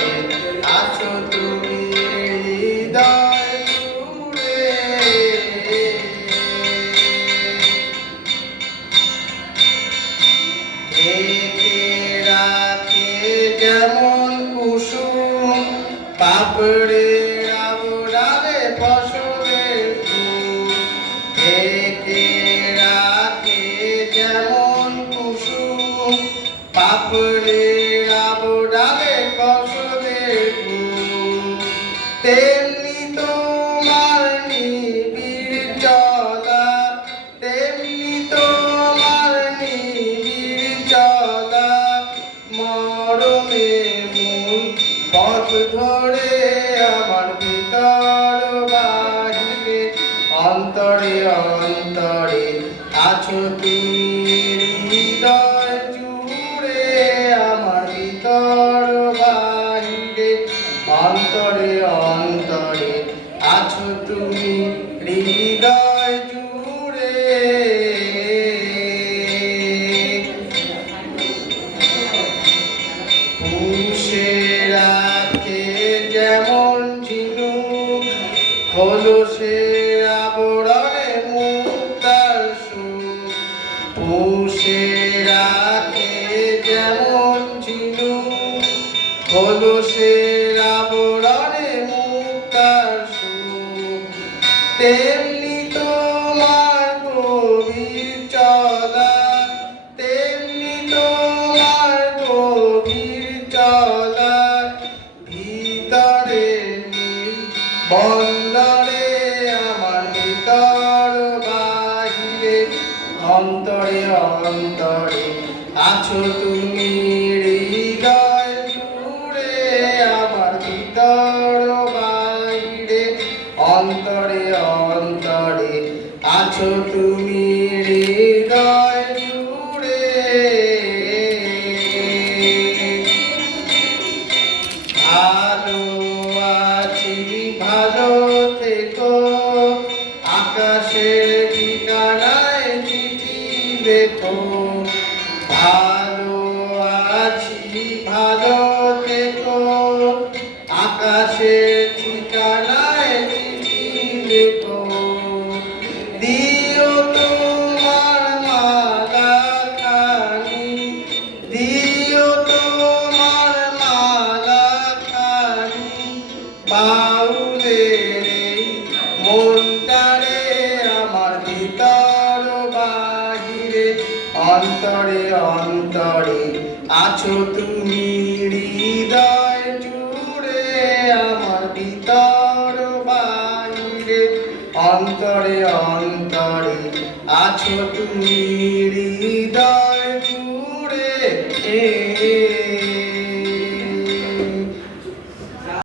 অন্তরে আছো তুমি হৃদয় জুড়ে। ঢেকে রাখে যেমন কুসুম পাপড়ে আবরালে ফসলের ফুল। ঢেকে রাখে যেমন কুসুম পাপড়ে আবরালে ফসলের ফুল। তেমনি তোমার নিবিড় চলা, তেমনি তোমার নিবিড় চলা মরমে মূল পথ ধরে আমার ভিতর বাহিরে অন্তরে অন্তরে আছো তুমি হৃদয় জুড়ে। আমার ভিতর বাহিরে অন্তরে অন্তরে আছো তুমি হৃদয় জুড়ে। পুষে রাখে যেমন ঝিনুক খোলসে আবরণে মুক্তার সুখ। পুষে রাখে যেমন ঝিনুক খোলসে আবরণে মুক্তার সুখ। তেমনি তোমার গভীর চলা, তেমনি তোমার গভীর চলা ভিতরে নীল বন্দরে আমার ভিতর বাহিরে অন্তরে অন্তরে আছো তুমি হৃদয় জুড়ে। আমার ভিতর বাহিরে অন্তরে অন্তরে আছো তুমি হৃদয় জুড়ে। ভালো আছি ভালো থেকো আকাশের ঠিকানায় চিঠি লেখো। ভালো আছি ভালো থেকো আকাশের ঠিকানায় চিঠি লেখো। দিও তোমার মালা খানি, দিও তোমার মালা খানি বাউলের এই মনটারে আমার ভিতর বাহিরে অন্তরে অন্তরে আছো তুমি হৃদয় জুড়ে। আমার ভিতর বাহিরে অন্তরে অন্তরে আছো তুমি হৃদয়